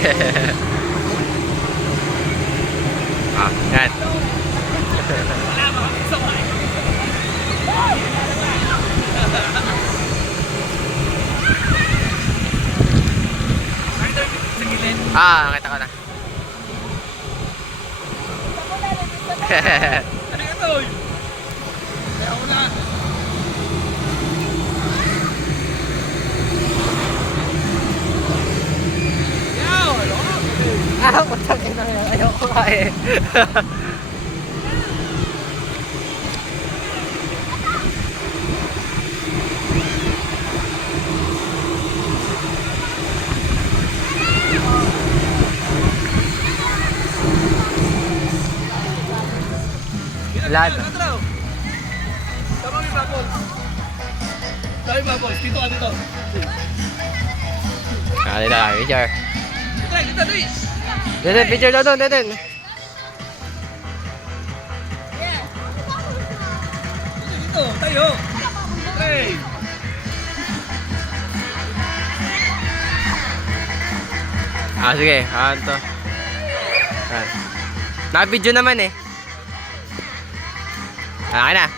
Ah, yan. Nakita ko na. Ano ka to? Kaya ako na. Yaw! Ano? Putang ina yan. Ayoko nga eh. Lahat. Tama may bubble. Tama bubble. Dito ka dito. Dito, picture. Dito, Luis. Dito, picture daw doon, dito. Dito, tayo. Hey. Sige. To. Naka-video naman eh. Okay na.